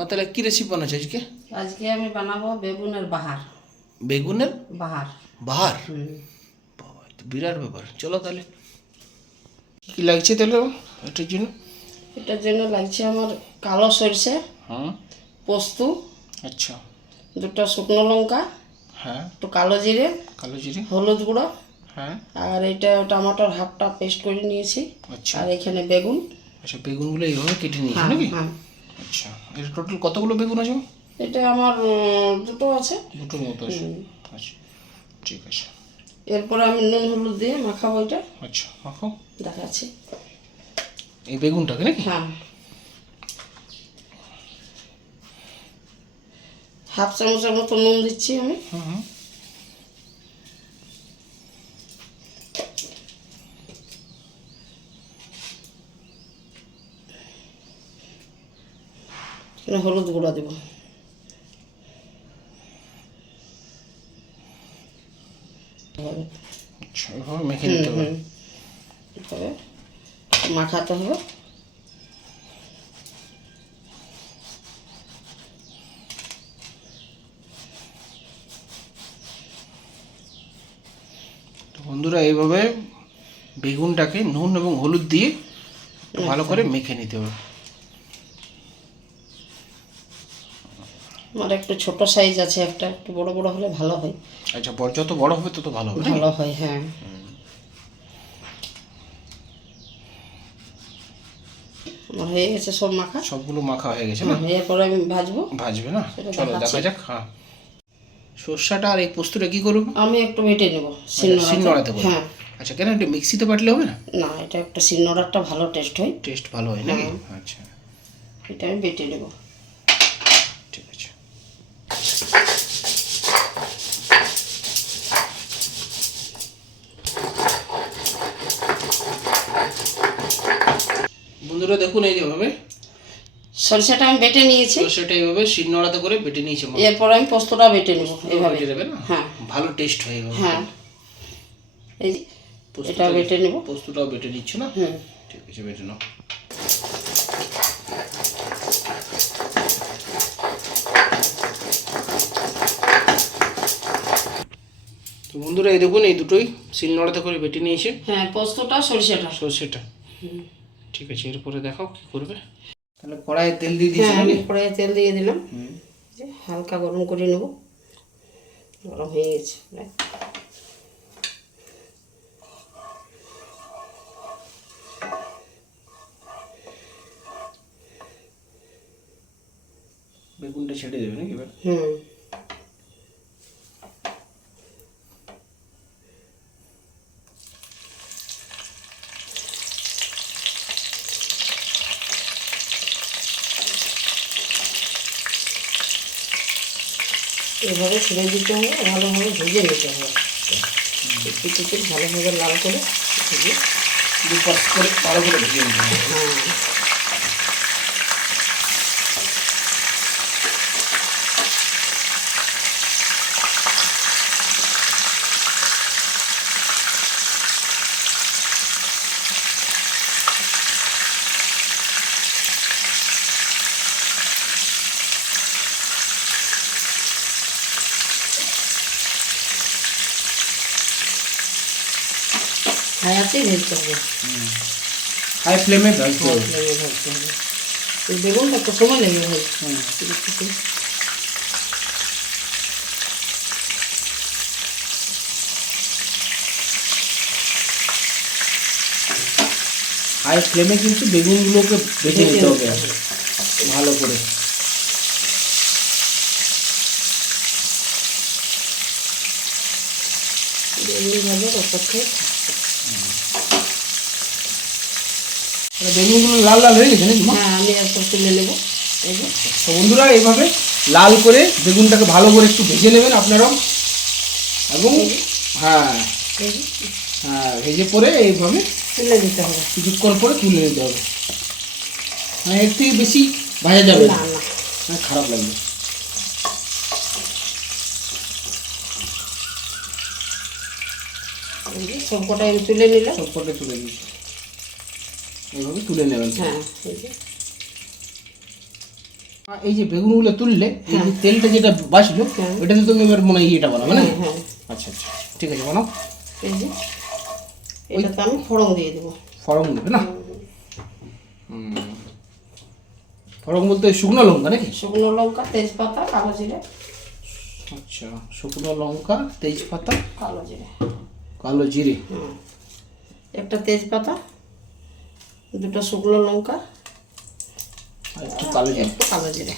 মা তাহলে কী রেসিপি বানাচ্ছ আজকে? আজকে আমি বানাবো বেগুনের বাহার। বেগুনের? বাহার। বাহার? বাবা বিরাট ব্যাপার। চলো তাহলে। কী লাগছে তাহলে? এটার জন্য? এটার জন্য লাগছে আমার কালো সরষে হ্যাঁ পোস্ত আচ্ছা। দুটো শুকনো লঙ্কা হ্যাঁ। একটু কালো জিরে কালো জিরে। হলুদ গুঁড়ো হ্যাঁ। আর এটা টমাটোর হাফটা পেস্ট করে নিয়েছি। আচ্ছা। আর এখানে বেগুন। আচ্ছা বেগুনগুলো এইভাবে কেটে নিয়েছি হ্যাঁ নাকি? হ্যাঁ। আচ্ছা এটা টোটাল কতগুলো বেগুন আছে? এটা আমার দুটো আছে। দুটোর মতো আছে। আচ্ছা ঠিক আছে। এরপরে আমি নুন হলুদ দিয়ে মাখাবো এটা। আচ্ছা মাখো। দেখাচ্ছি। এই বেগুনটাকে নাকি? হ্যাঁ। হাফ চামচের মতো নুন দিচ্ছি আমি। হুম হুম। হলুদ গুঁড়া দেবো। মাখাতে হবে। বন্ধুরা এইভাবে বেগুনটাকে নুন এবং হলুদ দিয়ে ভালো করে মেখে নিতে হবে। আমার একটু ছোট সাইজ আছে একটা একটু বড় বড় হলে ভালো হয়। আচ্ছা বড় যত বড় হবে তত ভালো হবে। ভালো হয় হ্যাঁ। আমার হয়ে গেছে সব মাখা। সবগুলো মাখা হয়ে গেছে না? এরপরে আমি ভাজবো। ভাজবে না? চলো দেখা যাক হ্যাঁ। সর্ষাটা আর এই পোস্তটা কি করব? আমি একটু বেটে নেব সিন্নড়াতে। সিন্নড়াতে হ্যাঁ। আচ্ছা কেন একটু মিক্সিতে বাটলে হবে না? না এটা একটা সিন্নড়াটা ভালো টেস্ট হয়। টেস্ট ভালো হয় নাকি? আচ্ছা। এটা আমি বেটে নেব। বন্ধুরা দেখুন এই যেভাবে সরষেটা আমি বেটে নিয়েছি। সর্ষেটা এইভাবে শিলনোড়াতে করে বেটে নিয়েছে। এরপর আমি পোস্তটা বেটে নেব বেটে দেবে না? হ্যাঁ। ভালো টেস্ট হয় এভাবে। হ্যাঁ। এই এটা বেটে নেব। পোস্তটাও বেটে নিচ্ছ না? হুম। ঠিক আছে বেটে নাও। তো বন্ধুরা এই দেখুন এই দুটোই সিল শিলনোড়াতে করে বেটে নিয়েছে। হ্যাঁ পোস্তটা সরিষাটা। সর্ষেটা। ঠিক আছে এরপরে দেখাও কি করবে। তাহলে কড়াইয়ে তেল দিয়ে দিয়েছি হ্যাঁ আমি নাকি কড়াইয়ে তেল দিয়ে দিলাম। হুম। যে হালকা গরম করে নেব। গরম হয়ে গেছে বেগুনটা ছেড়ে দেবে নাকি এবার? হুম। এভাবে ছেড়ে দিতে হবে, ভালোভাবে ভেজে নিতে হবে। একটু একটু ভালোভাবে লাল করে ভেজে দু পাশ করে ভালো করে ভেজে নিতে হবে। হ্যাঁ হায়াতেই ভেজতে হবে হাই ফ্লেমে ভাজতে হবে ফ্লেমে ভাজতে হবে বেগুনটা একটু সময় লেগে ভাই। হাই ফ্লেমে কিন্তু বেগুনগুলোকে ভেজে নিতে হবে। ভালো করে। বেগুন ভাজার অপেক্ষায় বেগুনগুলো লাল লাল হয়ে গেছে নাকি মা? হ্যাঁ আমি একটু তুলে নেব। তো বন্ধুরা এইভাবে লাল করে বেগুনটাকে ভালো করে একটু ভেজে নেবেন আপনারাও। এবং হ্যাঁ হ্যাঁ ভেজে পরে এইভাবে তুলে দিতে হবে। কিছুক্ষণ পরে তুলে নিতে হবে। মানে এর থেকে বেশি ভাজা যাবে না। মানে খারাপ লাগবে। এই যে সব কটা আমি তুলে নিলাম। সব কটা তুলে দিয়েছি এইভাবে তুলে নেবেন। হ্যাঁ এই যে। এই যে বেগুনগুলো তুললে তেলটা যেটা বাঁচলো হ্যাঁ। ওটাতে তুমি এবার মনে হয় ইয়েটা বানাবে না হ্যাঁ হ্যাঁ। আচ্ছা আচ্ছা ঠিক আছে বানাও। এই যে। এটাতে আমি ফোড়ন দিয়ে দেবো। ফরম দেবে না? হুম। ফরম বলতে শুকনো লঙ্কা নাকি? শুকনো লঙ্কা তেজপাতা কালো জিরে। আচ্ছা শুকনো লঙ্কা তেজপাতা কালো জিরে। কালো জিরে। একটা তেজপাতা দুটো শুকনো লঙ্কা আর একটু কালো জিরে। একটু কালো জিরে।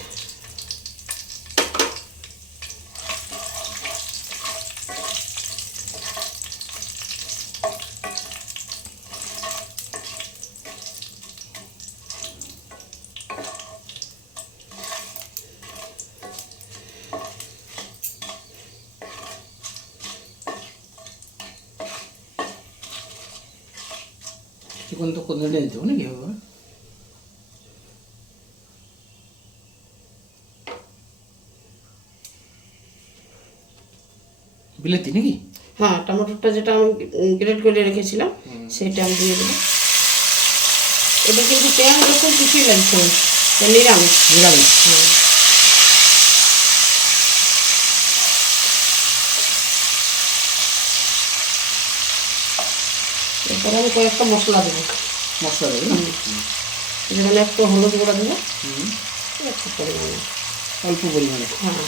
চিকন তো কোন দিন দিতে হবে নাকি হবে বিলেতি নাকি হ্যাঁ টমেটোটা যেটা আমি গ্রেড করে রেখেছিলাম সেটা আমি দিয়ে দেবো এটা কিন্তু পেঁয়াজ রসুন কিছুই লাগছে না নিরামিষ নিরামিষ হ্যাঁ এরপরে আমি কয়েকটা মশলা দেবো। মশলা দেবে যেমন একটু হলুদ গুঁড়া দেবো হুম। একটু পরিমাণে। অল্প পরিমাণে। হ্যাঁ।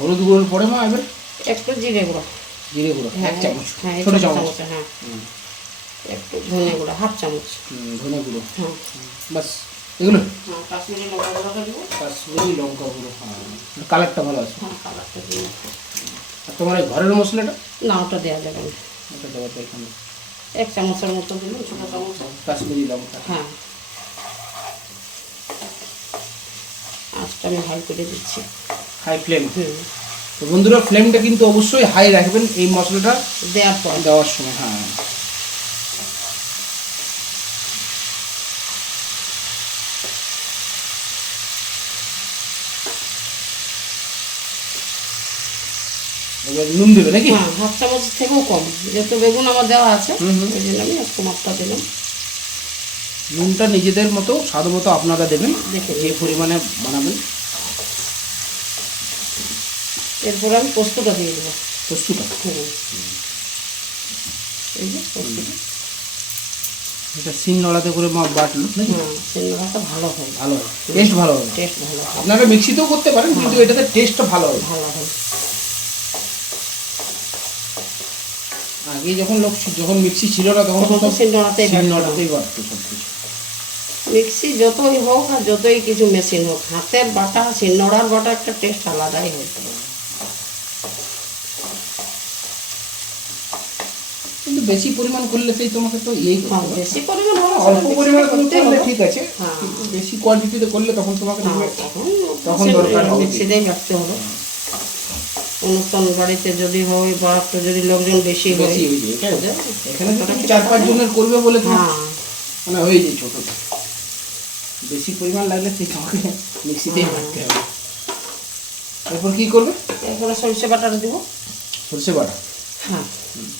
হলুদ গুঁড়োর পরে মা এবার একটু জিরে গুঁড়ো। জিরে গুঁড়ো হ্যাঁ এক চামচ হ্যাঁ ছোট চামচ। হ্যাঁ। হুম। একটু ধনে গুঁড়ো হাফ চামচ। ধনে গুঁড়ো। হ্যাঁ। বাস এগুলো? হ্যাঁ কাশ্মীরি লঙ্কা দেবো। কাশ্মীরি লঙ্কা গুঁড়ো হ্যাঁ। কালারটা ভালো আছে। হ্যাঁ কালারটা তোমার এই ঘরের মশলাটা? না ওটা দেওয়া যাবে না। ওটা দেওয়ার যাবে নেই এক চামচের মতো দিলাম ছোটো চামচ কাশ্মীরি লঙ্কা। হ্যাঁ। আঁচটা আমি হাই করে দিচ্ছি। High flame. হুম। তো বন্ধুরা ফ্লেমটা কিন্তু অবশ্যই হাই রাখবেন এই মশলাটা দেওয়ার পর। দেওয়ার সময় হ্যাঁ। এবার নুন দেবে নাকি? হ্যাঁ হাফ চামচ থেকেও কম। যেহেতু বেগুন আমার দেওয়া আছে। ওই জন্য আমি একটু মাপটা দিলাম। নুনটা নিজেদের মতো স্বাদ মতো আপনারা দেবেন দেখে যে পরিমাণে বানাবেন। এরপরে আমি পোস্তটা দিয়ে দেবো। পোস্তটা? এই যে পোস্তটা। এটা সিন নড়াতে করে মা বাটলো নাকি? হ্যাঁ সিন্নাটা ভালো হয়। ভালো হবে টেস্ট ভালো হবে। টেস্ট ভালো আপনারা মিক্সিতেও করতে পারেন কিন্তু এটাতে টেস্টটা ভালো হবে। ভালো হয়। আগে যখন লোক যখন মিক্সি ছিল না তখন তো তখন তো সব সিন্নাটাই সিন নড়াতেই বাটতো সব কিছু মিক্সি যতই হোক আর যতই কিছু মেশিন হোক হাতের বাটা সিন্নড়ার বাটা একটা টেস্ট আলাদাই হতো কিন্তু বেশি পরিমাণ করলে সেই তোমাকে তো করতে হ্যাঁ বেশি পরিমাণ হলে অল্প পরিমাণে করতে হবে। ঠিক আছে হ্যাঁ। বেশি কোয়ান্টিটিতে করলে তখন তোমাকে হ্যাঁ, তখন তখন দরকার হবে। মিক্সিতেই রাখতে হবে অনুষ্ঠান বাড়িতে যদি হয় বা একটু যদি লোকজন বেশি হয়। হয়ে এখানে চার পাঁচ জনের করবে বলে হ্যাঁ। মানে হয়ে যায় ছোট। বেশি পরিমাণ লাগলে সেই তোমাকে মিক্সিতেই হ্যাঁ। হবে। এরপর কি করবে? এরপরে সরষে বাটাটা দিব। সরষে বাটা? হ্যাঁ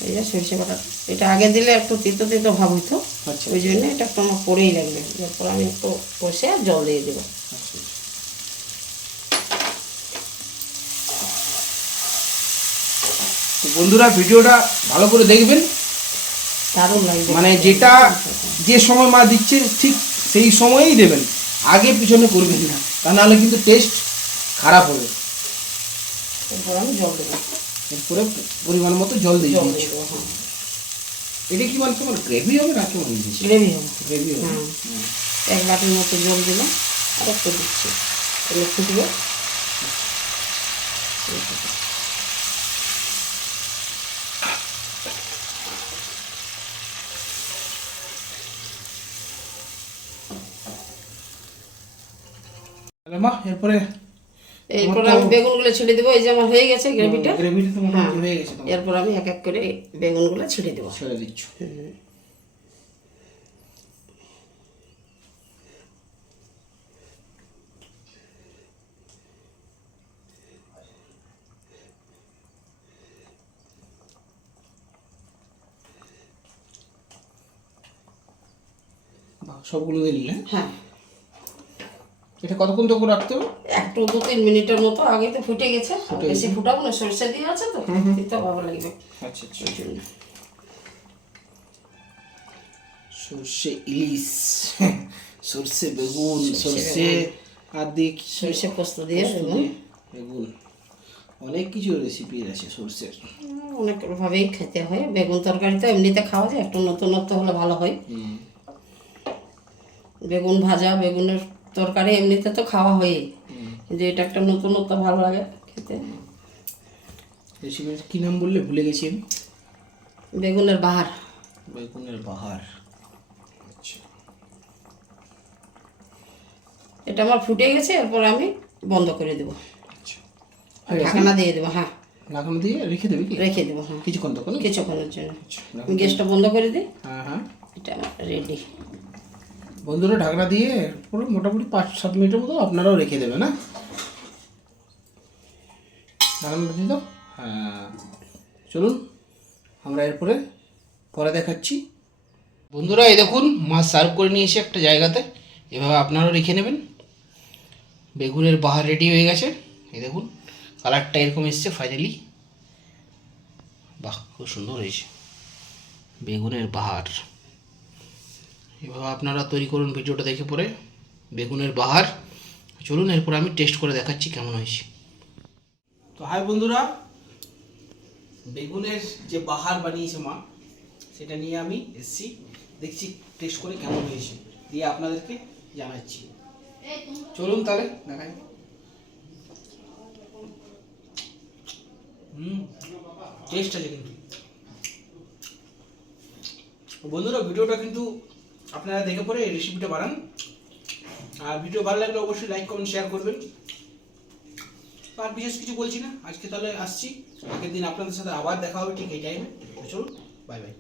এই যে সরষে বাটা। এটা আগে দিলে একটু তিতো তিতো ভাব হইতো। আচ্ছা। ওই জন্য এটা একটু আমার পরেই লাগবে। এরপর আমি একটু কষে জল দিয়ে দেবো আচ্ছা। তো বন্ধুরা ভিডিওটা ভালো করে দেখবেন। মানে যেটা যে সময় মা দিচ্ছে ঠিক সেই সময়েই দেবেন। আগে পিছনে করবেন না তা নাহলে কিন্তু টেস্ট খারাপ হবে। জল এরপরে পরিমাণ মতো জল দিয়ে দিচ্ছি। হ্যাঁ। এটা কি মানে তোমার গ্রেভি হবে না কেমন গ্রেভি হবে? গ্রেভি হবে। হ্যাঁ। এক বাটির মতো জল দিলাম আর একটু দিচ্ছি। ফুটবে। মা এরপরে এরপর আমি বেগুনগুলো ছেড়ে দেবো এই যে আমার হয়ে গেছে গ্রেভিটা। গ্রেভিটা তো মোটামুটি হ্যাঁ। হয়ে গেছে এরপর আমি এক এক করে বেগুনগুলো ছেড়ে দেবো। ছেড়ে দিচ্ছ। সবগুলো নিলেন হ্যাঁ। এটা কতক্ষণ তখন রাখতে হবে? একটু দু তিন মিনিটের মতো আগে তো ফুটে গেছে। বেশি ফুটাবো না সরষে দিয়ে আছে তো দিতে ভালো লাগবে। আচ্ছা আচ্ছা। সর্ষে ইলিশ সর্ষে বেগুন সর্ষে আর দেখি সরষে পোস্ত দিয়ে বেগুন। অনেক কিছু রেসিপি আছে সর্ষের। অনেক ভাবেই খেতে হয়। বেগুন তরকারি তো এমনিতে খাওয়া যায় একটু নতুনত্ব হলে ভালো হয়। বেগুন ভাজা বেগুনের তরকারি এমনিতে তো খাওয়া হয় কিন্তু এটা একটা নতুনত্ব ভালো লাগে খেতে। রেসিপির কি নাম বললে? ভুলে গেছি আমি। বেগুনের বাহার। বেগুনের বাহার। আচ্ছা। এটা আমার ফুটে গেছে এরপর আমি বন্ধ করে দেবো। আচ্ছা? ঢাকনা দিয়ে দেবো হ্যাঁ। লাগানো দিয়ে রেখে দেবে কি? রেখে দেবো হ্যাঁ। কিছুক্ষণ তখন? কিছুক্ষণের জন্য। আচ্ছা, গ্যাসটা বন্ধ করে দিই। হ্যাঁ হ্যাঁ। এটা রেডি। বন্ধুরা ঢাকনা দিয়ে পুরো মোটামুটি পাঁচ, সাত মিনিটের মতো আপনারাও রেখে দেবেন হ্যাঁ? ঢাকনাটা দিয়ে দাও। হ্যাঁ। চলুন, আমরা এরপরে পরে দেখাচ্ছি। বন্ধুরা, এই দেখুন মাছ সার্ভ করে নিয়ে এসে একটা জায়গাতে। এভাবে আপনারাও রেখে নেবেন। বেগুনের বাহার রেডি হয়ে গেছে। এই দেখুন, কালারটা এরকম এসছে ফাইনালি বাহ, খুব সুন্দর হয়েছে। বেগুনের বাহার। এভাবে আপনারা তৈরি করুন ভিডিওটা দেখে পরে। বেগুনের বাহার। চলুন, এরপর আমি টেস্ট করে দেখাচ্ছি কেমন হয়েছে। তো হাই বন্ধুরা, বেগুনের যে বাহার বানিয়েছে মা, সেটা নিয়ে আমি এসছি। দেখছি টেস্ট করে কেমন হয়েছে। দিয়ে আপনাদেরকে জানাচ্ছি। চলুন তাহলে, দেখাই। হুম টেস্ট আছে কিন্তু। বন্ধুরা, ভিডিওটা কিন্তু আপনারা দেখে পরে রেসিপিটা বানান। আর ভিডিও ভালো লাগলে অবশ্যই লাইক কমেন্ট শেয়ার করবেন। আর বিশেষ কিছু বলছি না, আজকে তাহলে আসছি। আগের দিন আপনাদের সাথে আবার দেখা হবে ঠিক এই টাইমে চলুন বাই বাই